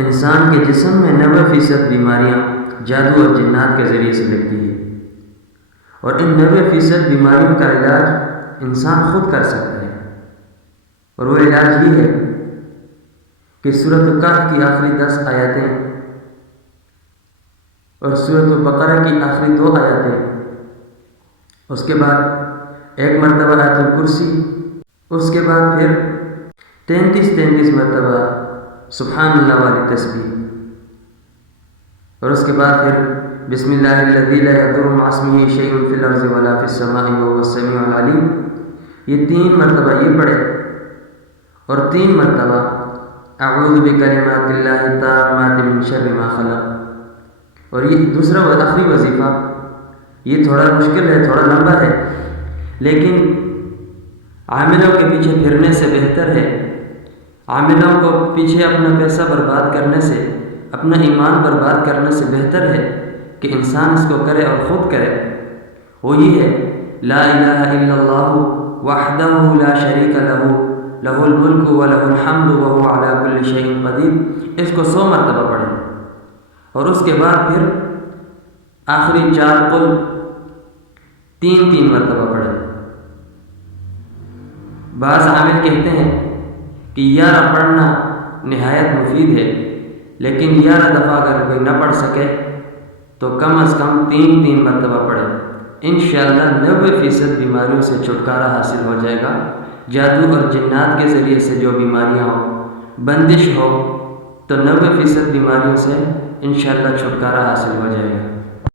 انسان کے جسم میں 90% بیماریاں جادو اور جنات کے ذریعے سے لگتی ہیں، اور ان 90% بیماریوں کا علاج انسان خود کر سکتا ہے، اور وہ علاج یہ ہے کہ سورۃ الکہف کی آخری 10 آیتیں اور سورۃ البقرہ کی آخری 2 آیتیں، اس کے بعد 1 مرتبہ آیت الکرسی، اس کے بعد پھر 33 مرتبہ سبحان اللہ والی تسبیح، اور اس کے بعد پھر بسم اللہ الذی لا یضر مع اسمہ شیء فی الارض ولا فی السماء وهو السمیع العلیم، یہ 3 مرتبہ یہ پڑھے، اور 3 مرتبہ اعوذ بکلمات اللہ التامات من شر ما خلق۔ اور یہ دوسرا و آخری وظیفہ یہ تھوڑا مشکل ہے، تھوڑا لمبا ہے، لیکن عاملوں کے پیچھے پھرنے سے بہتر ہے، عاملوں کو پیچھے اپنا پیسہ برباد کرنے سے، اپنا ایمان برباد کرنے سے بہتر ہے کہ انسان اس کو کرے اور خود کرے۔ وہ یہ ہے لا الہ الا اللہ وحدہ لا شریک لہ لہ الملک ولہ الحمد وہو علی کل شیء قدیر، اس کو 100 مرتبہ پڑھیں، اور اس کے بعد پھر آخری 4 قل 3 مرتبہ پڑھیں۔ بعض عامل کہتے ہیں کہ 11 پڑھنا نہایت مفید ہے، لیکن 11 دفعہ اگر کوئی نہ پڑھ سکے تو کم از کم 3 مرتبہ پڑھے، انشاءاللہ 90% بیماریوں سے چھٹکارا حاصل ہو جائے گا۔ جادو اور جنات کے ذریعے سے جو بیماریاں ہوں، بندش ہو، تو 90% بیماریوں سے انشاءاللہ چھٹکارا حاصل ہو جائے گا۔